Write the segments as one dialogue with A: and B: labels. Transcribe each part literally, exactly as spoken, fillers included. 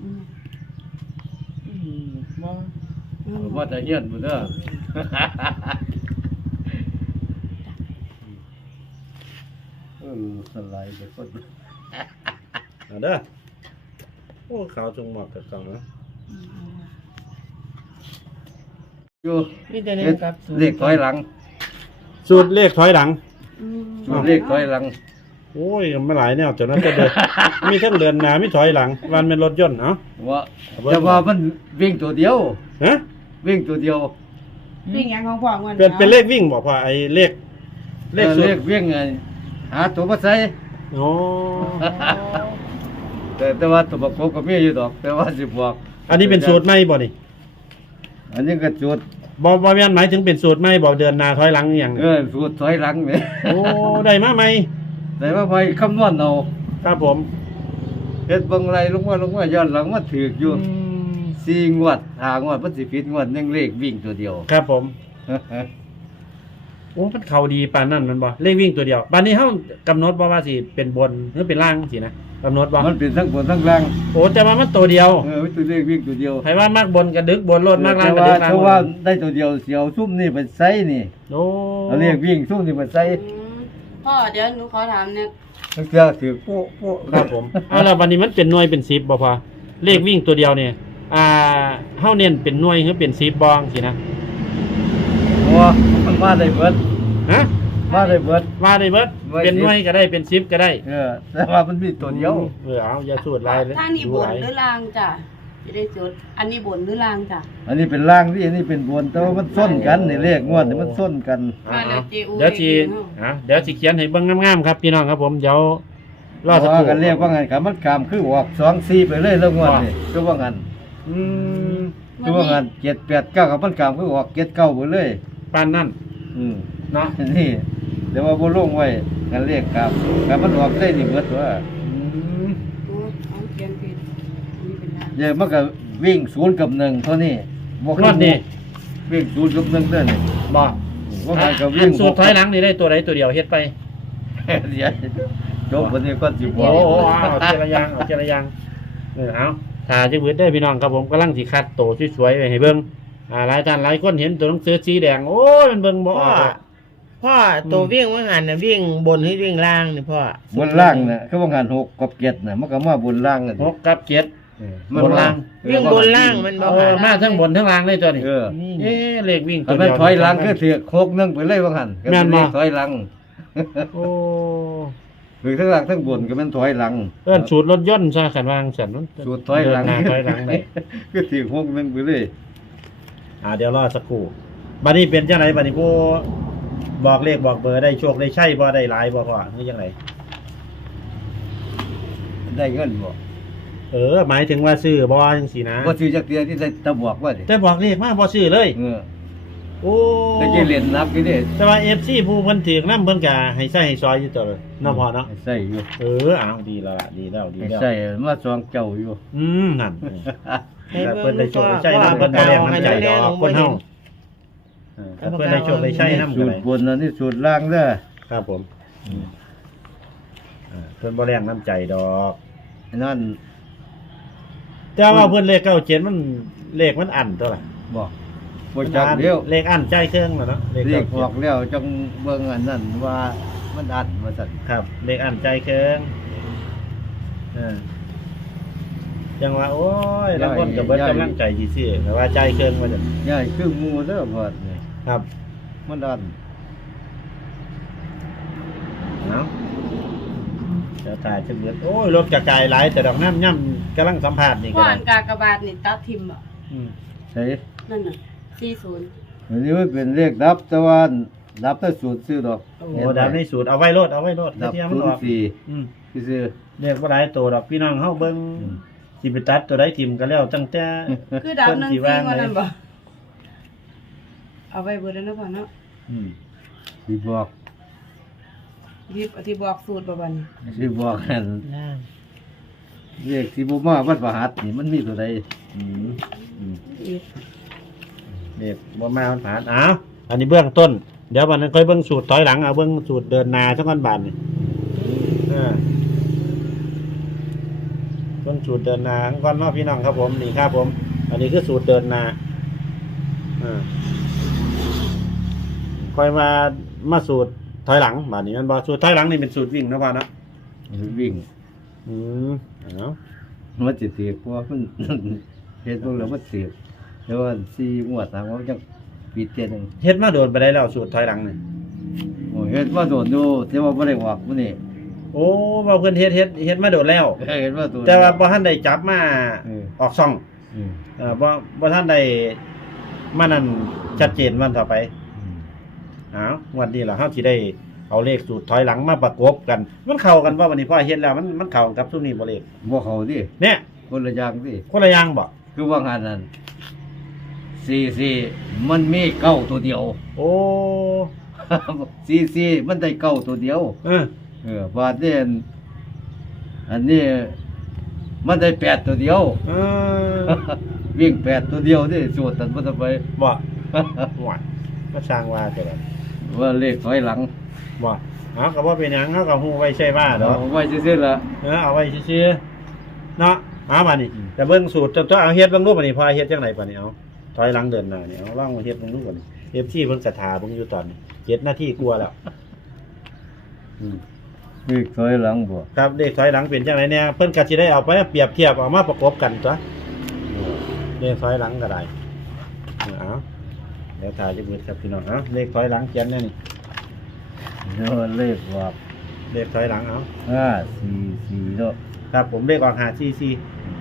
A: มาว่าจะเฮียนบุเด้อเออสไลด์ไปคน
B: เอาเด้อโอ้ขาวจงหมอกกับกล่องนะ
A: อยู่เลขถอยหลัง
B: สูตรเลขถอยหลัง
A: สูตรเลขถอยหลัง
B: โอ้ยไม่หลายแนวจนนั้นจะเดินมีทั้งเดินหน้ามีถอยหลังวันเป็นรถยนต์เนาะ
A: ว่าจะว่ามันวิ่งตัวเดียว
B: ฮะ
A: วิ่งตัวเดียว
C: วิ่งยังของพ่อเงิน
B: เป็นเป็นเลขวิ่งบอกว่าไอ้เลข
A: เลขเลขวิ่งไงหาตัวมาใส่
B: โอ้
A: แต่แต่ว่าตัวประกอบก็มีอยู่ดอกแต่ว่าสิบอก
B: อันนี้เป็นสูตรใหม่บ่นี่
A: อันนี้ก็สูตร
B: บ่บ่แม่นหมายถึงเป็นสูตรใหม่บ่เดินหน้าถอยหลังอย่าง
A: เออสูตรถอยหลังแหม
B: โอ้ได้มาใหม่
A: ได้มาใหม่คำนวณเอา
B: ครับผม
A: เฮ็ดเบิ่งไรลงมาลงมาย้อนหลังมาถูกอยู่สี่งวดห้างวดมันสิผิดงวดนึงเลขวิ่งตัวเดียว
B: ครับผมโอ้มันเข้าดีปานนั้นมันบ่เลขวิ่งตัวเดียวบัดนี้เฮากำหนดบ่ว่าสิเป็นบนหรือเป็นล่างสินะกำหนดบ่
A: มันเป็นทั้งบนทั้งล่าง
B: โอ้แต่ว่ามันตัวเดียว
A: เออตัวเลขวิ่งตัวเดียว
B: ใครว่ามากบนกระดึกบนโลดมากล่างกระดึกล่าง
A: เพราะว่าได้ตัวเดียวเสียวซุ่มนี่ไปใส่นี่
B: โอ้
A: เลขวิ่งซุ่มนี่ไปใส่
C: พ่อเดี๋ยวหนูขอถามเนี่ย
A: ตั้งแต่ถือโป๊ะโป๊ะ
B: ครับผมเอาล่ะบัดนี้มันเป็นหน่วยเป็นสิบบ่พอเลขวิ่งตัวเดียวเนี่ยอ่าเฮาเน้นเป็นหน่วยหรือเป็นสิบบ่สินะ
A: โอ้มันมาได้เบิด
B: ฮะ
A: มาได้เบิด
B: มาได้เบิดเป็นหน่วยก็ได้เป็นสิบก็ได้
A: เออแต่ว่ามันมีตัวเดียว
B: เออเอาอย่าสูดลายเลย
C: ถ้านี่บนหรือล่างจ้ะจะได้จุดอันนี้บนหรือล่างจ้ะ
A: อันนี้เป็นล่างที่อันนี้เป็นบนแต่ว่ามันส้นกันนี่เลขงวดนี่มันส้นกัน
B: เดี๋ยวสิอ่ะเดี๋ยวสิเขียนให้เบิ่งงามๆครับพี่น้องครับผมเดี๋ยวรอสักครู่
A: กันเรียกว่าไงครับมันกามคือออกสองสี่ไปเลยแล้วงวดนี่คือว่างั้น
B: อืม
A: คือว่างั้นเจ็ดแปดเก้ากับมันกามคือออกเจ็ดเก้าไปเลย
B: ปานนั่น
A: อืม
B: เนาะ
A: นี่แต่ว่าบ่ลงไว้กันเรียกกามกามมันออกได้นี่เบิดว่า
B: อืม
A: เดี๋ยวมันก็วิ่งศูนย์กับหนึ่งเท่านี้
B: บ่รอดนี่
A: วิ่งศูนย์กับหนึ่งเท่านี้
B: บ่
A: ว่าไงก็
B: วิ่งสูตรถอยหลังนี่ได้ตัวใดตัวเดียวเฮ็ดไป
A: เดี๋ยวจบวันนี้ก็สิบ
B: โอ้โหเอาเจรยางเอาเจรยางเออเอาถ้าจะเบิดได้พี่น้องครับผมกำลังสิคัดโตสวยๆไว้ให้เบิ่งอ่าหลายท่านหลายคนเห็นตัวหนังสือสีแดงโอ้ยมันเบิ่งบ่ออก
D: พ่อตัววิ่งว่าหันน่ะวิ่งบนให้วิ่งล่างนี่พ่อบ
A: นล่างน่ะคือว่าหันหกกับเจ็ดน่ะมันก็มาบนล่างน่ะ
B: หกกับเจ็ดบนล่าง
D: วิ่งบนล่างมันบ่
B: เออมาทั้งบนทั้งล่างเลยตัวนี้
A: เออ
B: เอ๊ะเลขวิ่ง
A: ตัวเดียวมันถอยหลังคือถือโคกนึงไปเลยว่าหัน
B: แม่นบ่
A: ถอยหลัง
B: โอ้
A: คือทั้งหลังทั้งบนก็มันถอยหลัง
B: เอิ้นสูตรรถยนต์ซะคันวางซั่นมัน
A: สูตรถอยหลัง
B: ถอยหลังได้
A: คือถือโคกนึงไปเลย
B: อ่าเดี๋ยวรอสักครู่บัดนี้เป็นจังไดบัดนี้ผู้บอกเลขบอกเบอร์ได้โชคได้ใช่บ่ได้หลายบ่พ่อคือจังได
A: ได้เงินบ่
B: เออหมายถึงว่าซื้อบ่จังซี่นะ
A: บ่ซื้อจักเทื่อที่ตะบอกว่าดิ
B: แต่บอกเลขมาบ่ซื้อเลย
A: เออ
B: โอ้
A: แต่สิเล่นนับอยู่เด้
B: แต่ว่า เอฟ ซี ผู้เพิ่นถือนำเพิ่นก็ให้ใช้ให้ซอยอยู่ตลอดเนาะพ่อเนาะ
A: ใส่อยู่
B: เอออ้าวดีแล้วล่ะดีแล้วดีแล้ว
A: ใส่มาสองเจ้าอยู่
B: อืมนั่นแต่เพิ่นได้โชคได้ใช้นำเพิ่นก็แรงน้ำใจดอกคนเฮาเออเพิ่นได้โชคได้ใช้นำก็ได้
A: สูตรบนอันนี้สูตรล่างเด้อ
B: ครับผมอ่าเพิ่นบ่แรงน้ำใจดอก
A: นั่น
B: แต่ว่าเพิ่นเลขเก้าเจ็ดมันเลขมันอั้นตัวล่ะ
A: บ่บ่จักเดียว
B: เลขอั้นใจเครื่องแล้วเนาะ
A: เลขออกแล้วจังเบิ่งอันนั้นว่ามันอั้นว่าซั่น
B: ครับเลขอั้นใจเครื่องเออจังว่าโอ้ยบางคนก็เบิดกำลังใจสิซื้อแต่ว่าใจเครื่องว่าซั่น
A: ใหญ่คือหมู่เด้อพ่อนี่
B: ครับ
A: มันอั้น
B: เนาะเดี๋ยวถ่ายจะเบิดโอ้ยรถกระจายหลายแต่ดอกน้ำย่ำกำลังสัมภาษณ์นี่ก็
C: พ่อนกากบาทนี่ตัดทิมอ่ะ
B: อืม
A: ใช่
C: นั่นน่ะสี่สิบ
A: อันนี้มันเป็นเลขดับแต่ว่าดับแต่สูตรซื้อดอก
B: โอ้ดับในสูตรเอาไว้โลดเอาไว้โลด
A: ดับ
B: มัน
A: ออกสี่
B: อืม
A: ซื้อ
B: เรียกว่าหลายตัวดอกพี่น้องเฮาเบิ่งสิไปตัดตัวใดทิ่มก็แล้วตั้งแต่
C: คือดับหนึ่งสี่ว่านั่นบ่เอาไว้เบิดแล้วเนาะพ่อเนาะ
B: อืม
A: สิบอก
C: ยิบที่บอกสูตรบ่บัดนี้
A: สิบอกนั่นเลขที่บ่มาวัดประหัตนี่มันมีตัวใด
B: อืมอืมเลขบ่มาวัดประหัตอ้าวอันนี้เบื้องต้นเดี๋ยววันนั้นค่อยเบิ่งสูตรถอยหลังเอาเบิ่งสูตรเดินหน้าซะก่อนบาดนี่เออต้นสูตรเดินหนาก่อนเนาะพี่น้องครับผมนี่ครับผม อันนี้คือสูตรเดินหนาอ่าค่อยมามาสูตรถอยหลังบาดนี้มันบ่สูตรถอยหลังนี่เป็นสูตรวิ่งนะพ่อเนาะ
A: วิ่ง
B: อืมเอา
A: มันจะเสียเพราะว่ามัน เฮ็ดเบิ่งแล้วมันเสียแต่ว่าสี่งวดสามงวดจังปีเตียนหนึง
B: เฮ็ดมาโดนไปได้แล้วสูตรถอยหลังนี่
A: โอ้เฮ็ดมาโดนอยู่แต่ว่าบ่ได้ออกมื้อนี้
B: โอ้ว่าเพิ่นเฮ็ดเฮ็ดเฮ็ดมาโดนแล้ว
A: เฮ็ดมาโดน
B: แต่ว่าบ่ทันได้จับมา
A: เออ
B: ออกซ่อง
A: อืม
B: เอ่อบ่บ่ทันได้มานั่นชัดเจนวันต่อไป
A: อืม
B: อ้าวงวันนี้ล่ะเฮาสิได้เอาเลขสูตรถอยหลังมาประกบกัน มันเข้ากันบ่วันนี้พ่อเฮ็ดแล้วมันมันเข้ากันกับซุมนี้บ่เลข
A: บ่เข้าดิ
B: เนี่ย
A: คนละอย่างดิ
B: คนละอย่างบ่
A: คือว่างานนั้นสี่สี่มันมีเก้าตัวเดียว
B: โอ้
A: สี่สี่มันได้เก้าตัวเดียว
B: เออ
A: เออบาดนี้อันอันนี้มันได้แปดตัวเดียว
B: เออ
A: วิ่งแปดตัวเดียวนี่สูตรตันบ่ต้องไป
B: บ่หวานก็สร้างว่าแต่ละ
A: ว่าเลขถอยหลัง
B: บ่เอาก็บ่เป็นหยังเฮาก็ฮู้ไว้ใช่ว่าดอก
A: เอาไว้ซื่อๆล่ะ
B: เออเอาไว้ซื่อๆเนาะมาบัดนี้แต่เบิ่งสูตรจะเอาเฮ็ดเบิ่งรูปบัดนี้พอเฮ็ดจังไดบัดนี้เอาถอยหลังเดินหน้านี่เอาลองมาเฮ็ดเบิ่งรูปบัดนี้ เอฟ ซี เพิ่นก็ท่าเบิ่งอยู่ตอนนี้เจ็ดนาทีกว่าแล้วอืม
A: เลขถอยหลังบ่
B: ครับเลขถอยหลังเป็นจังไดเนี่ยเพิ่นก็สิได้เอาไปเปรียบเทียบเอามาประกบกันตัวเลขถอยหลังก็ได้เอาเดี๋ยวถ่ายจะมืดครับพี่น้องเอาเลขถอยหลังเขียนแน่นี่
A: เนาะเลขว่า
B: เลขถอยหลังเอา
A: ห้าสี่สี่เนาะ
B: ครับผมเลขออกห้าสี่สี่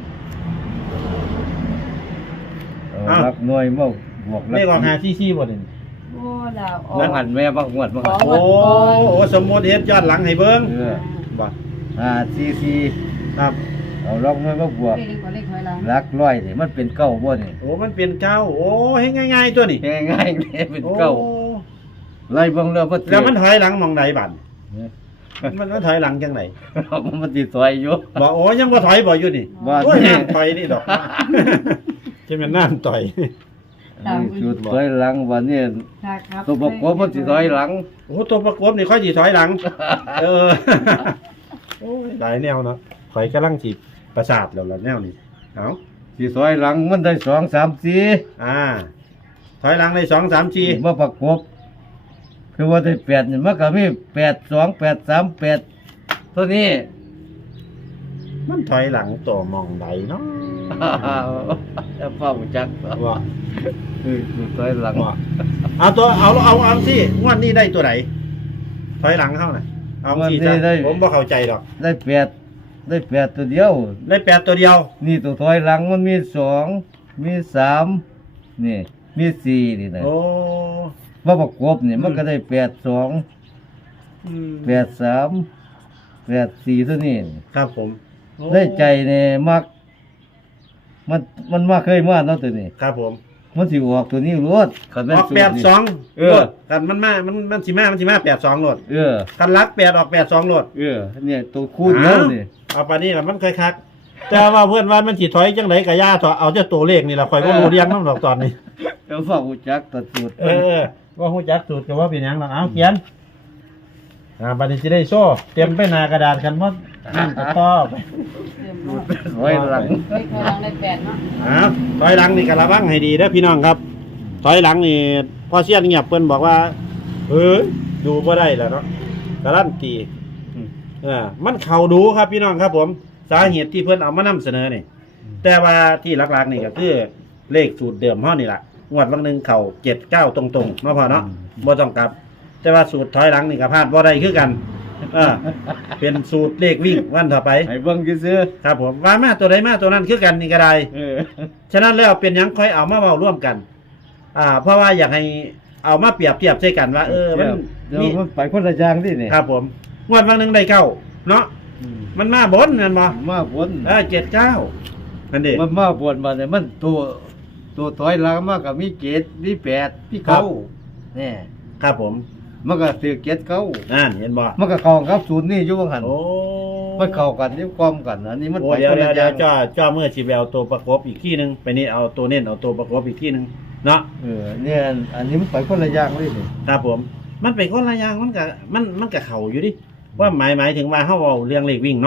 A: เอา
B: อ้าว
A: รักหน่วยมาบวก
B: เลขออกห้าสี่สี่บ่นี่
C: โอ้ดาวออ
A: แล้ว
C: ก
A: หันแม่บักงวดบักหัน
C: อ๋
B: โอ้โอ้สมมุติเฮ็ดย้อนหลังให้เบิ่ง
A: เออ
B: บ่
A: ห้าสี่สี่
B: ครับ
A: เอาล็อกหน่วยมาบวก
C: เลขกว่าเลขถอยหลัง
A: รักร้อยนี่มันเป็นเก้าบ่นี่
B: โอ้มันเป็นเก้าโอ้ให้ง่ายๆตัวนี้
A: ง่ายๆเลยเป็นเก้า
B: โอ้
A: ไล่เบิ่งแล้วบ่
B: แล้วมันถอยหลังมองใดบัด
A: เนี่ย
B: มันมันถอยหลังจังไหน
A: มันสิถอยอยู่
B: บอกโอ้ยังบ่ถอยบ่อยู่นี่
A: บ่
B: โอ้ยน้ำถอยนี่ดอก จะเป็นน้ำต่อย
A: อันนี้สุดถอยหลังวันนี้
C: ครับ
A: ตัวประกอบมันสิถอยหลัง
B: โอ้ตัวประกบนี่ค่อยสิถอยหลัง เออ โอ้ยหลายแนวเนาะข่อยกำลังสิประสาทแล้วล่ะแนวนี้เอา
A: สิถอยหลังมันได้สองสามสี่
B: อ่า ถอยหลังได้สองสามสี่
A: มาประกบคือว่าได้แปดนี่มันก็มีแปดสองแปดสามแปดตัวนี้
B: มันถอยหลังตัวมองใดเนาะ
A: จะเฝ้าจัก
B: ว่า
A: คือถอยหลัง
B: ว่าเอาตัวเอาเอาเอาสิงวดนี้ได้ตัวไหนถอยหลังเข้าน่ะเอาสิจ้ะผมบ่เข้าใจดอก
A: ได้แปดได้แปดตัวเดียว
B: ได้แปดตัวเดียว
A: นี่ตัวถอยหลังมันมีสองมีสามนี่ มีสี่นี่นะ
B: โอ้
A: มาประกบนี่มันก็ได้แปดสอง
B: อืม
A: แปดสามแปดสี่ตัวนี้
B: ครับผมโอ้
A: ได้ใจเนี่ยมัก มันมันมาเคยมาเนาะตัวนี้
B: ครับผม
A: มันสิออกตัวนี้รวดคัน
B: อ
A: แม่น
B: อก
A: สูตร
B: แปด
A: นี่
B: สอง
A: เออ
B: กันมันมา มันมันสิมามันสิมาแปดสองโหลด
A: เออ
B: กันรักแปดออกแปดสองโหลด
A: เออเนี่ยตัวคู่เดียวนี่
B: เอาไปนี่ละมันค่อยคักแต่ว่าเพื่อนว่ามันสิถอยจังไดกับย่าถอยเอาเจ้าตัวเลขนี่ละคอยก็รู้เรียงน้ำดอกตอนนี้
A: แล้วฟังหูจักตัดสูตร
B: เออว่าหูจักสูตรก็ว่าเป็นหยังหรอกเอาเขียนอ่าบัดนี้สิได้โซ่เตรียมไปหน้ากระดาษกันหมดนั่นก็ต่อไป
C: เตรียมรถ
A: ไว้หลัง
C: เลขถอยหลังได้แปดเนาะ
B: อ่าถอยหลังนี่ก็ระวังให้ดีเด้อพี่น้องครับ ถอยหลังนี่พอเสียนเงียบเพิ่นบอกว่าเฮ้ยดูบ่ได้แล้วเนาะการันตี เออมันเข่าดูครับพี่น้องครับผมสาเหตุที่เพิ่นเอามานำเสนอนี่แต่ว่าที่หลักๆนี่ก็คือเลขสูตรเดิมเฮานี่ล่ะงวดวันหนึงเข่าเจ็ดเก้าตรงๆเนาะพอเนาะบ่ต้องกลับ แต่ว่าสูตรถอยหลังนี่ก็พลาดบ่ได้คือกันเออเป็นสูตรเลขวิ่งวันต่อไป
A: ให้เบิ่งซื่อ
B: ครับผมว่ามาตัวใดมาตัวนั้นคือกันนี่ก็ได้
A: ๆเออ
B: ฉะนั้นแล้วเป็นหยังค่อยเอามาเว้าร่วมกัน อ่า เพราะว่าอยากให้เอามาเปรียบเทียบใช่กันว่าเออมัน
A: เดี๋ยว
B: มี
A: มันไปคนละอย่างที่นี่
B: ครับผมงวดวันหนึงได้เก้าเนาะ
A: อืม
B: มันมาบนนั่นบ่
A: มาบน
B: เออเจ็ดเก้านั่นเด็
A: มันมาบนมาเนี่ยมันตัวตัวถอยหลังมากับมีเกตมีแปดมีเก้าเนี่ย
B: ครับผม
A: มันก็ถือเกตเก้า
B: นั่นเห็นบ่
A: มันก็เข้ากับศูนย์นี่อยู่ว่าหัน
B: โอ้
A: มันเข้ากันนี่ความกันอันนี้มัน
B: โอ้
A: ไป
B: เดี๋ยว
A: คน
B: เดี๋ย
A: ละ
B: ว
A: อ
B: เดี๋ย
A: ย่าว ง
B: จ้าจ้าเมื่อสิไปเอาตัวประกบอีกที่หนึงไปนี่เอาตัวเน้นเอาตัวประกบอีกที่หนึงเนาะ
A: เออเนี่ยอันนี้มันไปคนละอย่างเลยนี่
B: ครับผม มันเป็นคนละอย่างมันก็มันมันก็เข้าอยู่ดิว่าหมายหมายถึงว่าเฮาเอาเรื่องเลขวิ่งเนาะ
A: อ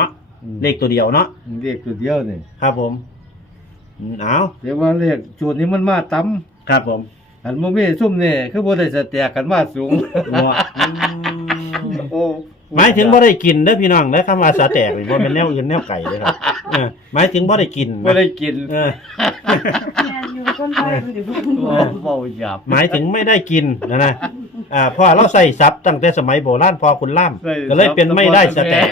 B: เลขตัวเดียวเนาะ
A: เลขตัวเดียวนี่
B: ครับผมอืมเอา
A: แต่ว่าเลขจุดนี้มันมาต่ำ
B: ครับผม
A: อันบ่มีซุ่มนี่คือบ่ได้สแตกกันมาสูง
B: เนาะอืม
A: โอ้
B: หมายถึงบ่ได้กินเด้อพี่น้องเด้อคำว่าสาแตกนี่บ่เป็นแนวอื่นแนวไก่เด้อครับเออหมายถึงบ่ได้กิน
A: บ่ได้กิน
B: เออ
C: แม่อยู่คนไทยมันอยู่คน
A: โอ้เว้าหยาบ
B: หมายถึงไม่ได้กินนะนะอ่าพ่อเราใส่ซับตั้งแต่สมัยโบราณพอคุณล่าม
A: ใส่
B: ก็เลยเป็นไม่ได้สแตก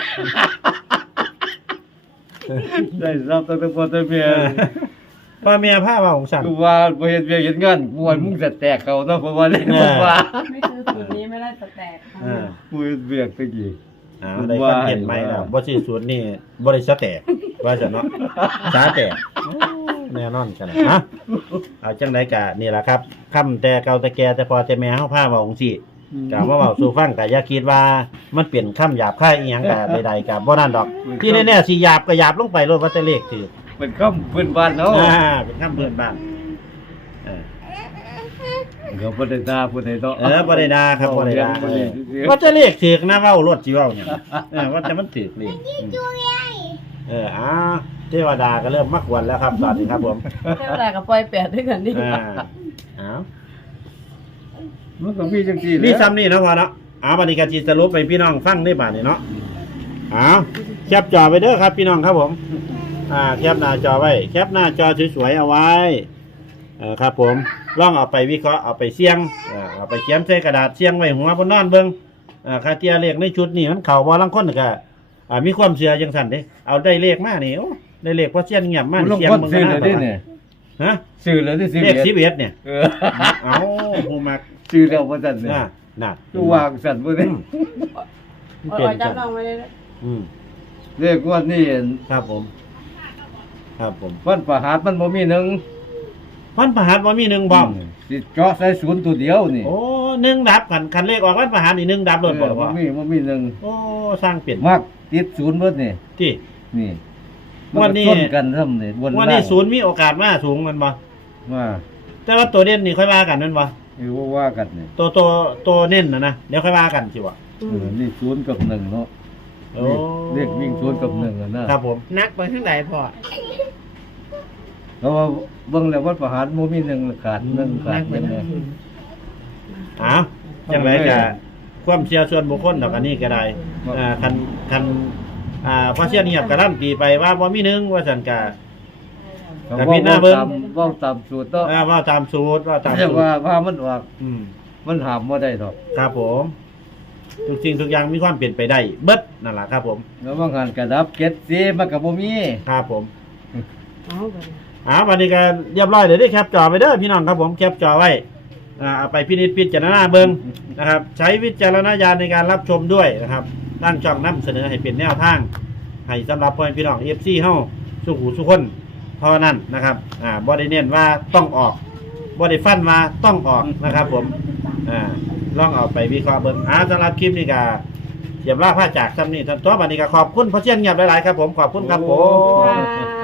A: ได้รับตั้งแต่พ่อแต่แม่
B: เออพ่อเมียผ้ามาของสั่น
A: คือว่าบ่เฮ็ดเวียกเฮ็ดงานม่วนมึงสแตกเขาเนาะเพราะว่าเล่นบ่ว่า
C: ไม่ซื้อสูตรนี้ไม่ได้สแตก
B: เออ
A: กูเฮ็ดเวียกตะกี้
B: อ้าวได้คอนเทนต์ใหม่แล้วบ่ชื่อสูตรนี่บ่ได้สแตกว่าซั่นเนาะสาแตกแน่นอนกันนะฮะเอาจังไดกะนี่ล่ะครับคำแต่เก่าแต่แก่แต่พอแต่แม่เฮาผ้ามาของสิกะมาเว้าสู่ฟังกะอย่าคิดว่ามันเปลี่ยนคำหยาบคายอีหยังกะใดๆกะบ่นั่นดอก ที่แน่ๆสิหยาบก็หยาบลงไปโลดว่าแต่เลขสิ
A: เป็นคำพื้นบ้านเนาะ
B: อ่าเป็นคำเพื่อนบ้านเออ
A: ก็บ่ได้ด่าผู้ใดเนาะ
B: เออบ่ได้ด่าครับบ่ได้ด่า
A: บ่
B: เอ
A: ได้
B: อว่าจะเลขถือกนะเว้ารถสิเว้าหยังเออว่าจะมันถือกเลขอืมเอออ่าเทวดาก็เริ่มมักวนแล้วครับตอนนี้ครับผม
C: เท่าไหร่กับปล่อยแปดด้วยกันดิ
B: อ่าอ้าว
A: มันก็มีจังซี่แหละ
B: นี่ซ้ำนี่เนาะพอเนาะอ้าวบัดนี้ก็สิสรุปให้พี่น้องฟังได้บาดนี้เนาะอ้าวแคปจอไปเด้อครับพี่น้องครับผมอ่าแคปหน้าจอไว้แคปหน้าจอสวยๆเอาไว้เออครับผมลองเอาไปวิเคราะห์เอาไปเสี่ยงเออเอาไปเขียนใส่กระดาษเสี่ยงไว้หัวบนนอนเบิ่งอ่าคาเทียเลขในชุดนี่มันเข้าบ่ลังคนก็อ่ามีความเชื่อจังซั่นเด้เอาได้เลขมานี่โอ้ได้เลขพอเสี่ยงเงียบมา
A: มันลง
B: เสี่ยง
A: คน
B: เบิ่ง
A: ซื้อ
B: ห
A: เล
B: น้าย
A: เด้
B: บ่
A: เนี่ย
B: ฮะ
A: ซื้อเลยที่ซื้อ
B: เลขสิบเอ็ดเนี่ย
A: เออ
B: เอ้าผู้มัก
A: ซื้อแล้วบ่ซั่นเนี่ย
B: น่ะน่ะ
A: กูวางซั่นบ่ได้
B: มัน
C: เอา
B: เป็น
C: เอาจั
B: จั
C: บ
B: ง
C: น้องไว้เลยนะ
B: อืม
A: เลขงวดนี้
B: ครับผม ครับผม
A: วันประหารมันบ่มีหนึ่ง
B: วันประหารบ่มีหนึ่งบ่
A: สิเจาะใส่ศูนย์ตัวเดียวนี่
B: โอ้หนึ่งดับคันคันเลขออกวันประหารนี่หนึ่งดับ
A: เอ
B: เล
A: อย
B: บ่
A: บ่
B: พ่อ
A: มีบ่มีหนึ่ง
B: โอ้สร้างเปลี่ยน
A: มักติดศูนย์เบิดนี่
B: ที่
A: นี่
B: วันนี้
A: มัก็ชกันซ้ำนี่บน
B: วันนี้ศูนย์มีโอกาสมาสูงมันบ่
A: ว่า
B: แต่ว่าตัวเด่นนี่ค่อยว่ากันนั่นบ่
A: อยู่ว่าว่ากันนี่
B: ตัวตัวตัวเน้นนะนะเดี๋ยวค่อยว่ากันสิวะ
C: อื
A: เอ
C: ม
A: อนี่ศูนย์กับหนึ่งเนาะ
B: โอ้
A: เลขวิ่งศูนย์กับหนึ่งอะนะครับ
B: ผม
D: นักไปทางใดพ่อ
A: เพราะว่าเบิ่งแล้ววันประหารบ่มีหนึ่งขาดหนึ่งขา
D: นั
A: ด
D: กไป
A: ยัง
D: ทา
A: ไง
D: งอื่น
B: อ้าวจังไรก็ความเชื่อส่วนบุคคลดอกอันนี้ก็ได้อ่าคันคันอ่าพอเชื่อเงียบกระร่ำตีไปว่าบ่มีหนึงว่าสันกะ แต่พี่หน้าเบิ่ง
A: ตามเว้าตามสูตรเนาะ
B: อ่าว่าตามสูตรว่าตาม
A: แต่
B: สูต
A: ว่าร ว่ามันออก
B: อืม
A: มันหามบ่ได้ดอก
B: ครับผมทุกสิ่งทุกอย่างมีความเปลี่ยนไปได้เบิดนั่นแหละครับผม
A: แล้วบางหันกระดับเก็ดสิมันก็บ่มี
B: ครับผม
C: เอาไป
B: อ่าวันนี้ก็เรียบร้อยเดี๋ยวได้แคปจอไปเด้อพี่น้องครับผมแคปจอไว้อ่าเอาไปพินิจพิจารณาเบิ่งนะครับ ใช้วิจารณญาณในการรับชมด้วยนะครับตั้งช่องนำเสนอให้เป็นแนวทางให้สำหรับพ่อแม่พี่น้อง เอฟ ซี เฮาสุขุสุขคนเท่านั้นนะครับอ่าบ่ได้เน้นว่าต้องออกบ่ได้ฟันว่าต้องออกนะครับผมอ่าลองเอาไปวิเคราะห์เบิ่งอ่าสำหรับคลิปนี้ก็เยี่ยมลาผ้าจากซ้ำนี้ท่านตัวบัดนี้ก็ขอบคุณพ่อเชียนเงียบหลายๆครับผมขอบคุณครับผม
C: ค่ะ